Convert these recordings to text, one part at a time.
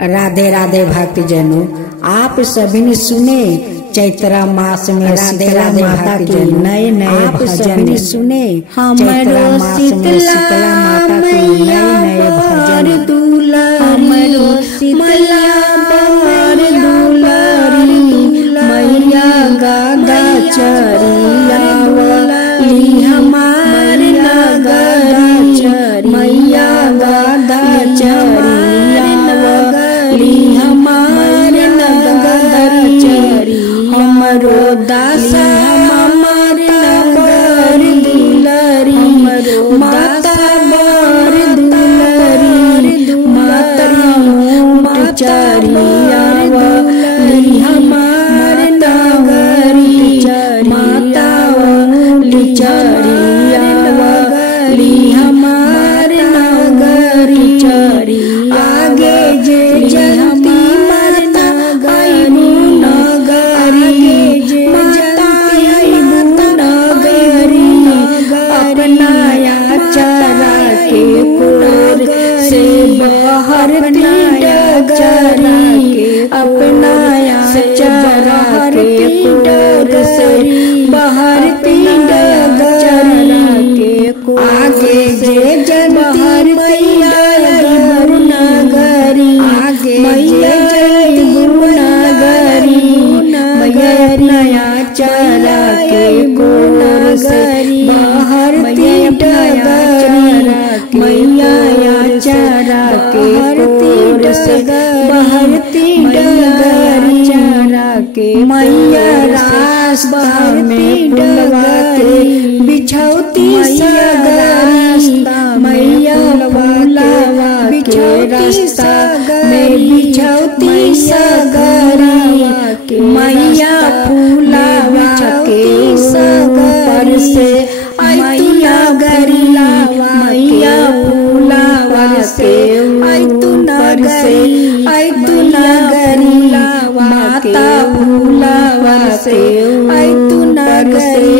राधे राधे भक्तजनों, आप सभी ने सुने चैत्रा मास में शीतला माता के नए नए भजन सुने। चैत्रा मास में शीतला माता के नए नए भजन मैया गादा चरिया हमार नगरी मैया गादा चरिया हमार नगरी हमरो दासा हमार नगर दुलरी माता बर दुलरी माता चरिया हमार नगरी माता चरिया हमार नगरी आगे जे जयती माता आईबू नगरी माता आईबू नगरी अपना चरा के कोर से बाहर डगरी अपना चरा के कोर से बाहर आगे जे जनती मैया नगरी आगे मैया नगरी मैया नया चरा के कोर से बाहर डगरी मैया चरा के कोर से बाहर डगरी चरा के मैया रास्ता में डगरी बिछौती रास्ता मैया फूलावा के रास्ता में बिछौती सगरी मैया फूलावा के ऊपर से मैया गरिलावा मैया फूलावा के ऊपर से तू नगरी माता फूलावा से तू नगरी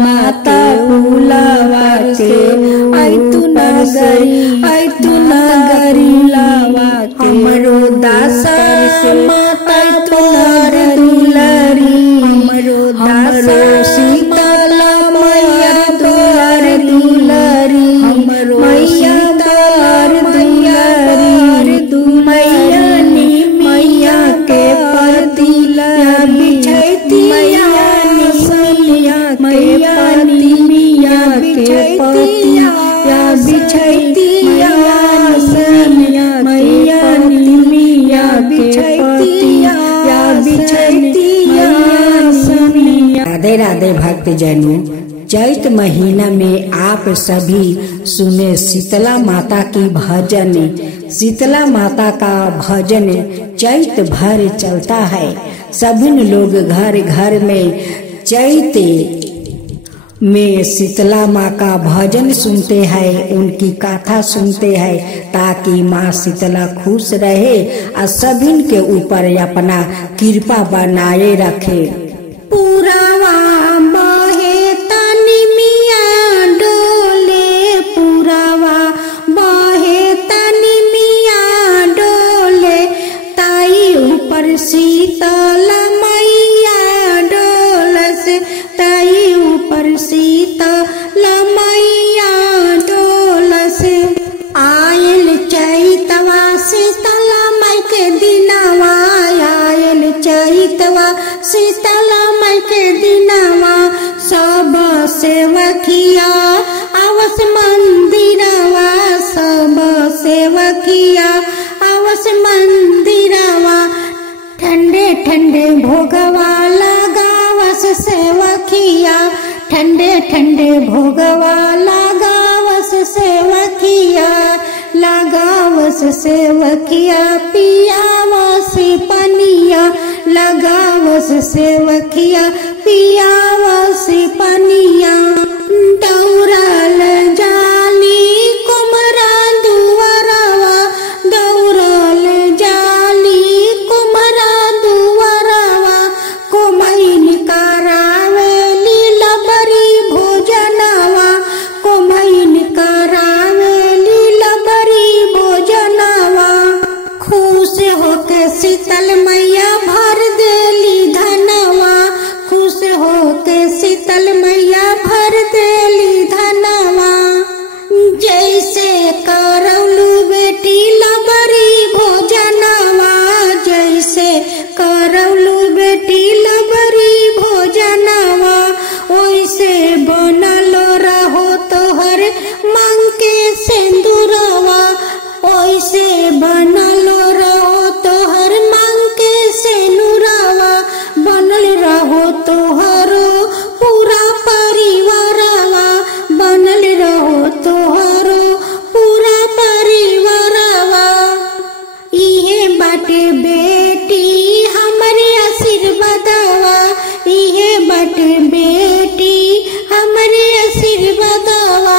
माता फूलावा के तू नगरी हमरो दासा माता तोर दुलरी हमरो दासा शीतला मैया तोर दुलरी हमरो मैया तोर दुलरी मैया नी मैया के परती बिछैती मैया मैया के पतिया बिछैती मैया निमिया बिछैती राधे राधे भक्तजनों, चैत महीना में आप सभी सुने शीतला माता की भजन। शीतला माता का भजन चैत भर चलता है। सभी लोग घर घर में चैत में शीतला माँ का भजन सुनते हैं, उनकी कथा सुनते हैं, ताकि माँ शीतला खुश रहे और सभी के ऊपर अपना कृपा बनाए रखे। पुरावा बहे तनी मिया डोले पुरावा बहे तनी मिया डोले ताई ऊपर शीतला मैया डोल से ताई ऊपर शीतला मैया डोल से आयल चैतवा शीतला माई के दिनवा आयल चैतवा शीतला माई के दिनवा सब सेवकिया आवस मंदिरवा सब सेवकिया आवस मंदिरवा ठंडे ठंडे भोगवा लगावस सेवकिया ठंडे ठंडे भोगवा लगावस सेवकिया लगावस सेवकिया पियावस पनिया लगावस सेवकिया पियावस पनिया दौड़ल जाली कुमरा दुवरवा दौड़ल जाली कुमरा दुवरवा कोमैन करावेली लबरी भोजनवा कोमैन करावेली लबरी भोजनवा ओइसे बनलो रहो तोहर मांग के सेनुरावा, बनल रहो तोहरो पूरा परिवारवा, बनल रहो तोहरो पूरा परिवारवा। इहे बाटे बेटी हमरे आशीर्वादवा, इहे बाटे बेटी हमरे आशीर्वादवा।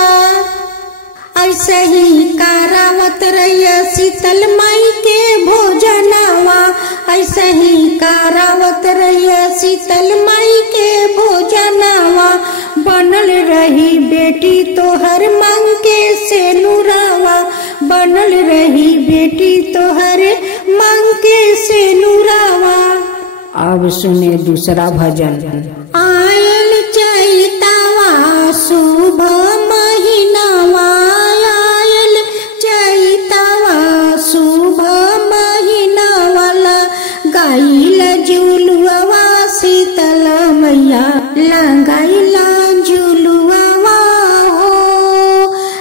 ऐसे ही करावत रहिया शीतल माई के भोजनवा, ऐसे ही करावत रहिया शीतल माई के भोजनवा। बनल रही बेटी तोहर मांग के सेनुरावा, बनल रही बेटी तोहर मांग के सेनुरावा। अब सुने दूसरा भजन। आयल चैतावा शुभ महीनावा, आयल चैतावा शुभ महीनावा। गाइल झुलुआ शीतल मैया लगाइल झुलुआ हो,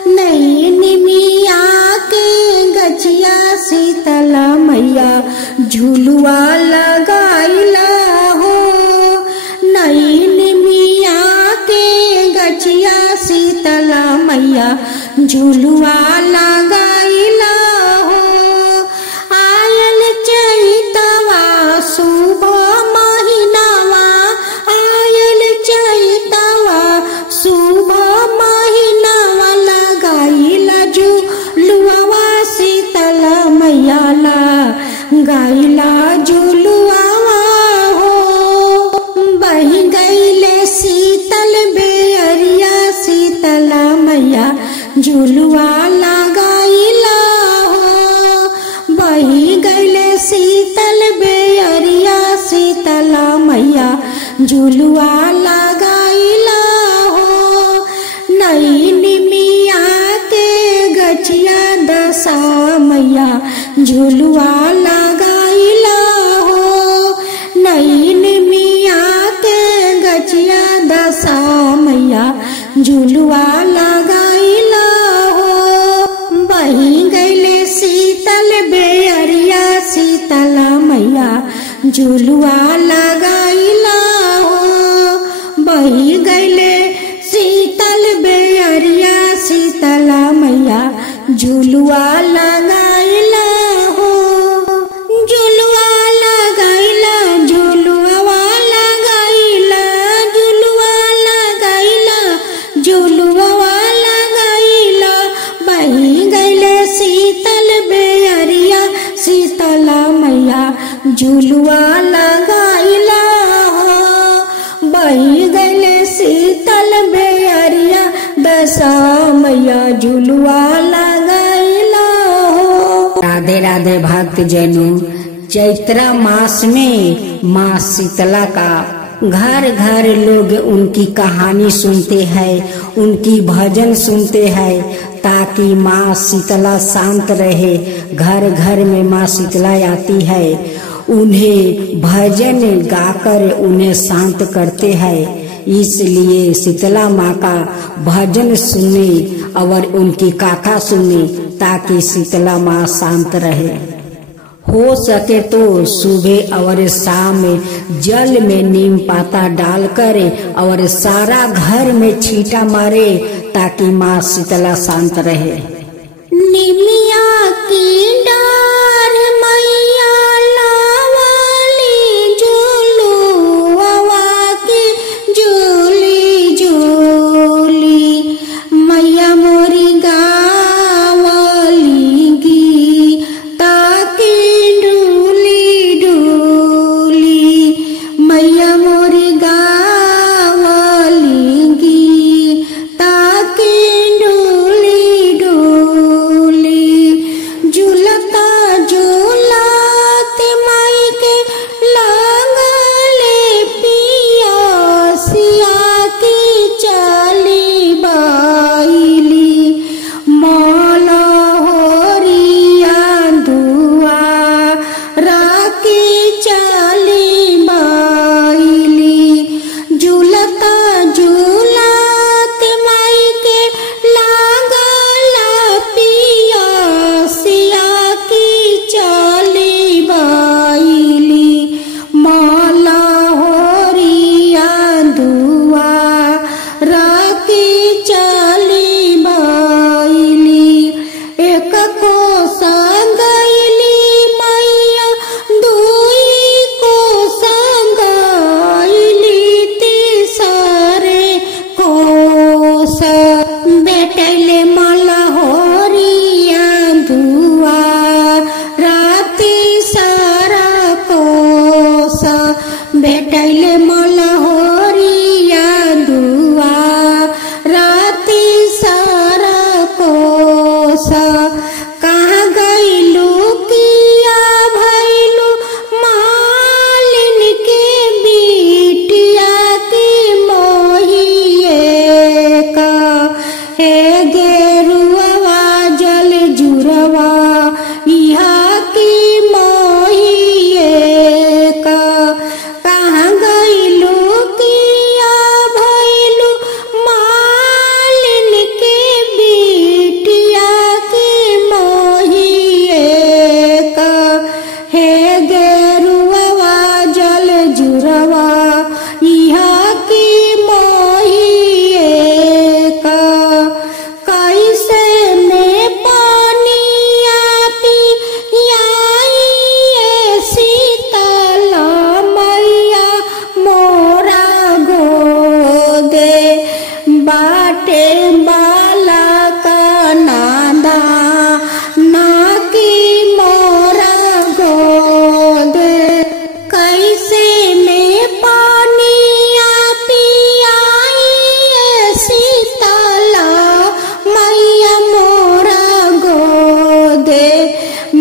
नैन मिया के गछिया शीतल मैया झुलुआ लगाइला हो, नैन मिया के गछिया शीतल मैया झुलुआ लगाइला हो। आयल चैतवा शुभ महीनावा, आयल चैतवा शुभ महीनावा। लगाइला झुलुआ शीतल मैया लगाइला झुलुआ हो, बही गईले शीतल बेअरिया शीतल मैया झुलुआ लगाइला हो, बही गईले शीतल बेअरिया शीतल मैया झुलुआ लगाइला हो। नैन मिया के गछिया दशा मैया झुलुआ लगाइला हो, नैन मिया के गछिया दशा मैया झुलुआ लगाइला हो। बही गईले शीतल बेअरिया शीतल मैया झुलुआ लगाइला हो, बही गईले शीतल बेअरिया शीतल मैया झुलुआ लगाइला हो। झुलुआ लगाइला झुलुआ लगाइला, झुलुआ लगाइला झुलुआ लगाइला। बही गईले शीतल बेअरिया शीतल मैया झुलुआ लगाइला हो, बही गईले शीतल बेअरिया दशा मैया झुलुआ लगाइला हो। राधे राधे भक्त जनों, चैत्र मास में माँ शीतला का घर घर लोग उनकी कहानी सुनते हैं, उनकी भजन सुनते हैं, ताकि माँ शीतला शांत रहे। घर घर में माँ शीतला आती है, उन्हें भजन गाकर उन्हें शांत करते हैं। इसलिए शीतला माँ का भजन सुने और उनकी कथा सुने, ताकि शीतला माँ शांत रहे। हो सके तो सुबह और शाम जल में नीम पाता डालकर और सारा घर में छींटा मारे, ताकि माँ शीतला शांत रहे। निमिया की डार मैया लावाली झूलुआ की झूली झूली, मैया मोरी गावाली गी ताकि डूली डूली, मैया मोरी गावाली गी ताकि डूली डूली।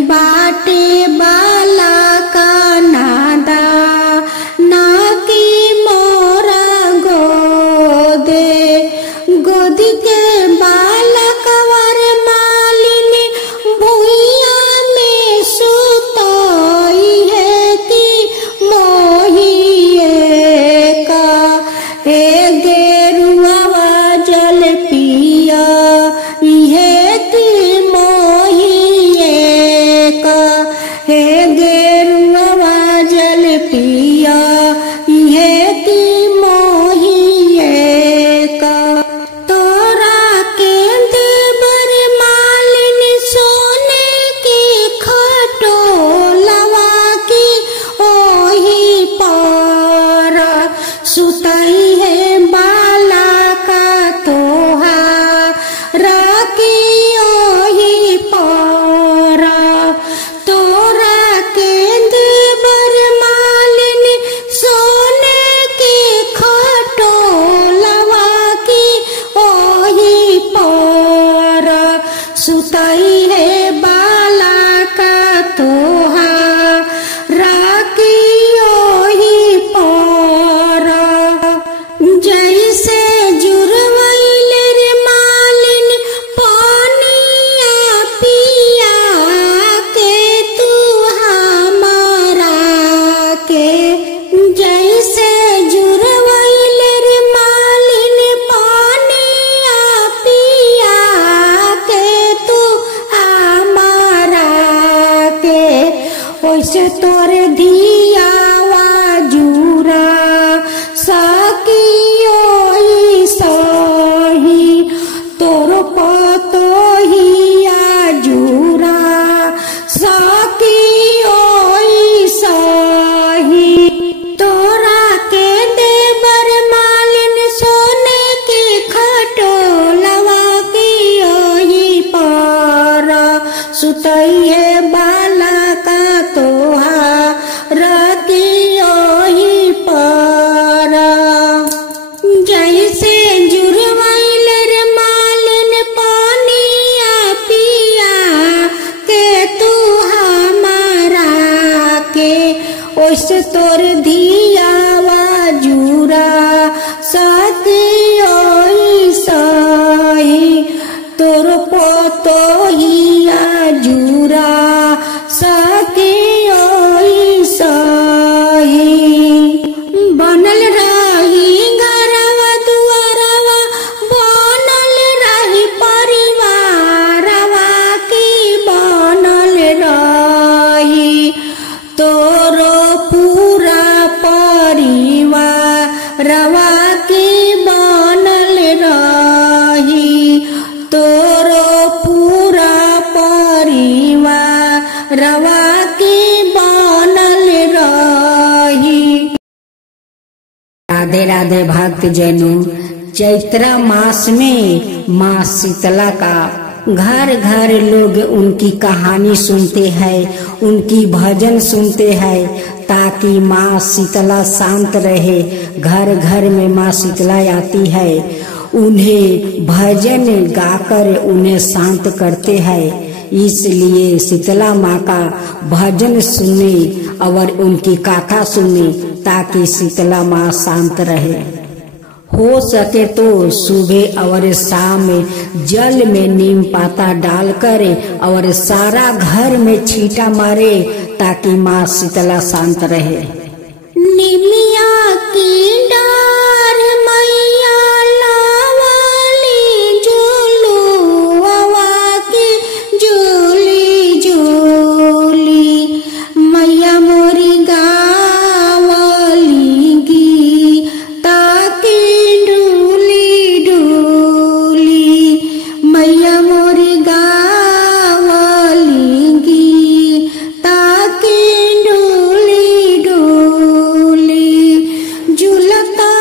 बाटे बाला का नादा ना की मोरा गोदे गोदी के बालक वर मालिनी भुइया में सुतई है कि मोहिए का हे गेरुआ जल पिया इहे ती मोहिए का हे गेरुआ जल पिया इहे ती मोहिए का तोरा के देवर मालिनी सोने की खटोलवा की ओही पर सुतई है बाला का तोहा राखी ओही पर तोरा के देवर मालिनी सोने की खटोलवा की ओही पर सुतई है बाला का तोहा राखी ओही पर जैसे जुरवैल रे मालिन पानिया पिया के तू हमारा के जैसे जुरवैल रे मालिन पानिया पिया के तू हमारा के वैसे तोरे धियावा जुरा सकियो सही तोर पतोहिया जुरा सकियो सही तोरा के देवर मालिन सोने की खटोलवा की ओही पर सुतई है बाला का तोहा रखी ओही पर जैसे जुरवैल रे मालिन पानिया पिया के तू हमारा के ओइसे तोर धियावा जुरा सकियो सही तोर पोतोहिया जुरा सकियो सही बनल रही घरवा दुआरवा बनल रही परिवारवा की बनल रही तोरो पूरा परिवारवा की बनल रही तोरो पूरा परिवारवा की बनल रही। राधे राधे भक्त जनों, चैत्र मास में माँ शीतला का घर घर लोग उनकी कहानी सुनते हैं, उनकी भजन सुनते हैं ताकि माँ शीतला शांत रहे। घर घर में माँ शीतला आती है, उन्हें भजन गाकर उन्हें शांत करते हैं। इसलिए शीतला माँ का भजन सुने और उनकी कथा सुने ताकि शीतला माँ शांत रहे। हो सके तो सुबह और शाम जल में नीम पाता डालकर और सारा घर में छींटा मारे ताकि माँ शीतला शांत रहे। निमिया की डार मैया लावाली झूलुआ की झूली झूली मैया मोरी गावली गीता की डूली डूली मैया मोरी गावली गीता की डूली डूली झूलता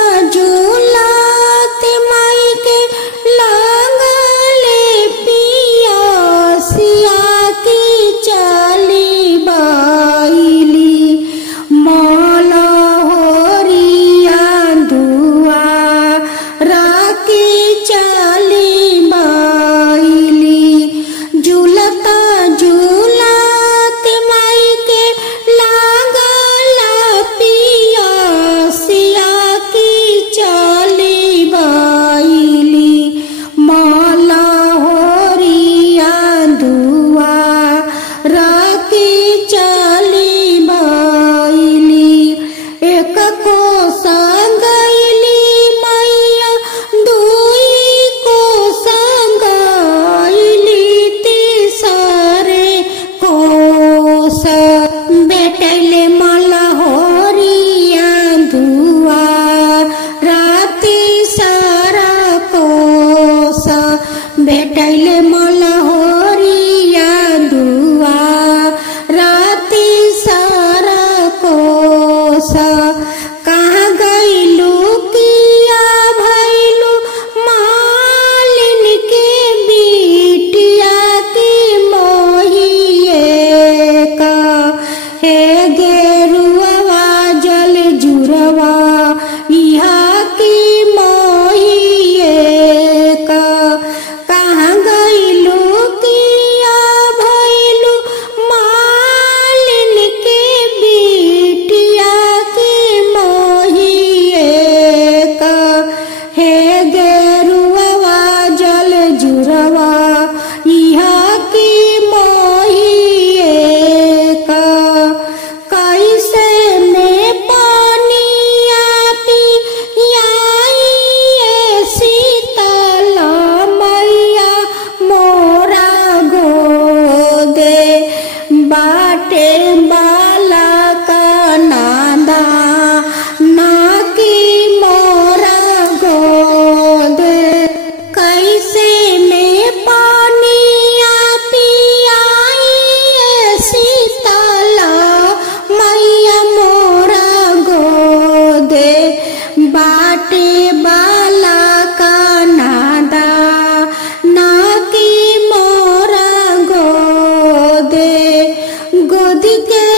के